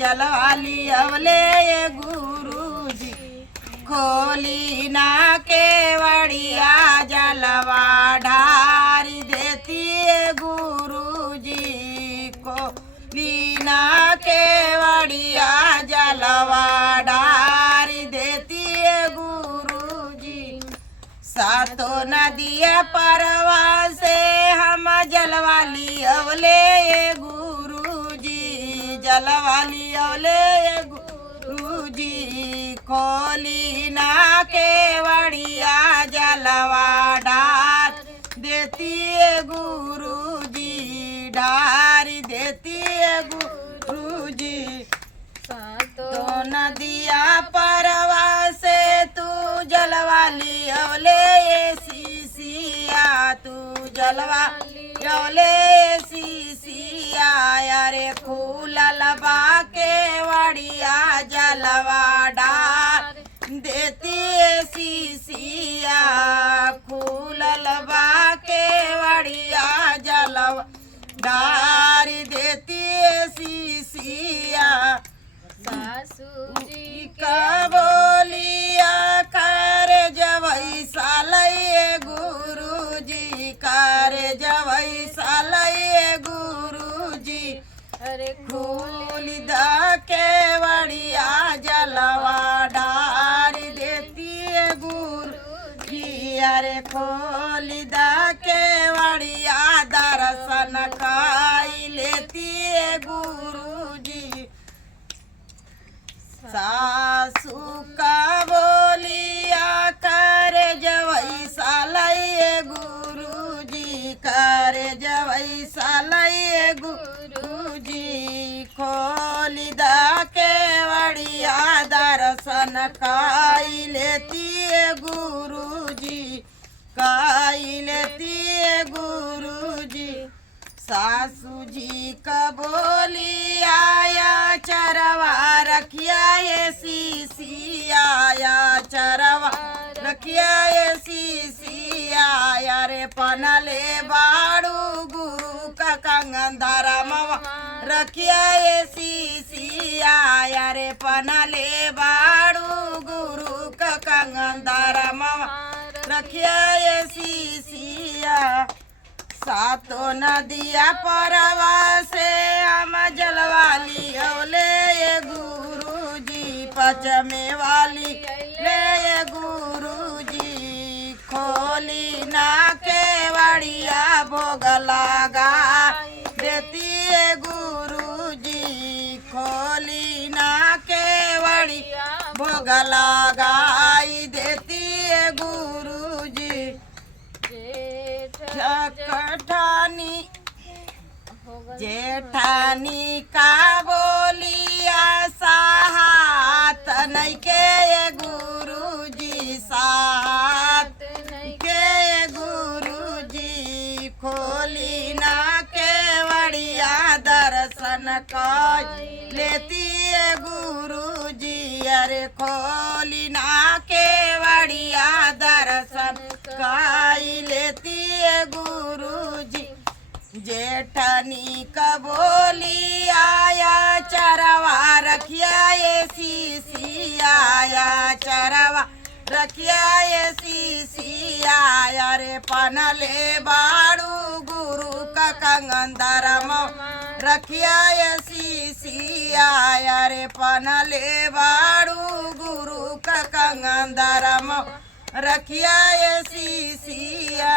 जलवाली अवले गुरुजी खोली ना केवड़िया जलवा ढारी देती गुरुजी को लीना केवड़िया जलवा ढारी देती गुरुजी सातो नदिया परवा से हम जलवाली अवले गुरुजी जलवाली अवले गुरुजी खोली ना केवड़िया जलवा डार देती गुरुजी डारी देती गुरुजी तो नदिया परवा से तू जलवाली अवले सीसिया तू जलवाली अवले सीसिया अरे खुलल बा केवड़िया जलवा डार देती सीसिया खुलल बा केवड़िया जलवा डार देती सीसिया सासुजी का बोलिया कर जवई सालय गुरुजी कर जवई सालय गुरुजी अरे खोल दा केवड़िया जलवा डारी देती गुरुजी अरे खोल दा केवड़िया दर्शन खाई लेती गुरुजी सासू का बोलिया कर जवई सालय गुरुजी कर जवई सालय गुरुजी खोली दा केवड़िया दर्शन काई लेती गुरुजी काई लेती गुरुजी सासू जी का बोली आया चरवा रखिया ये सीसिया आया चरवा रखिया ये सीसिया रे पनले बाड़ू गुरु का कंगन धरमवा रखिया ये सीसिया रे पनले बाड़ू गुरु का कंगन धरमवा रखिया ये सीसिया सातो नदिया परवा से हम जलवाली अवले गुरुजी पचमे वाली ले गुरुजी खोली ना केवड़िया भोग लगा देती गुरुजी खोली ना केवड़िया भोग लगाई देती गुरुजी जेठानी जेठानी का बोलिया साहत नहीं के गुरुजी साहत के गुरुजी खोली ना केवड़िया दर्शन कर लेती गुरुजी अरे खोली ना केवड़िया दर्शन काई लेती गुरुजी जेठानी का बोली आया चरवा रखिया ये सीसिया आया चरवा रखिया ये सीसिया रे पनले बाड़ू गुरु का कंगन धरम रखिया ये सीसिया रे पनले बाड़ू गुरु का कंगन धरम रखिया ये सीसिया।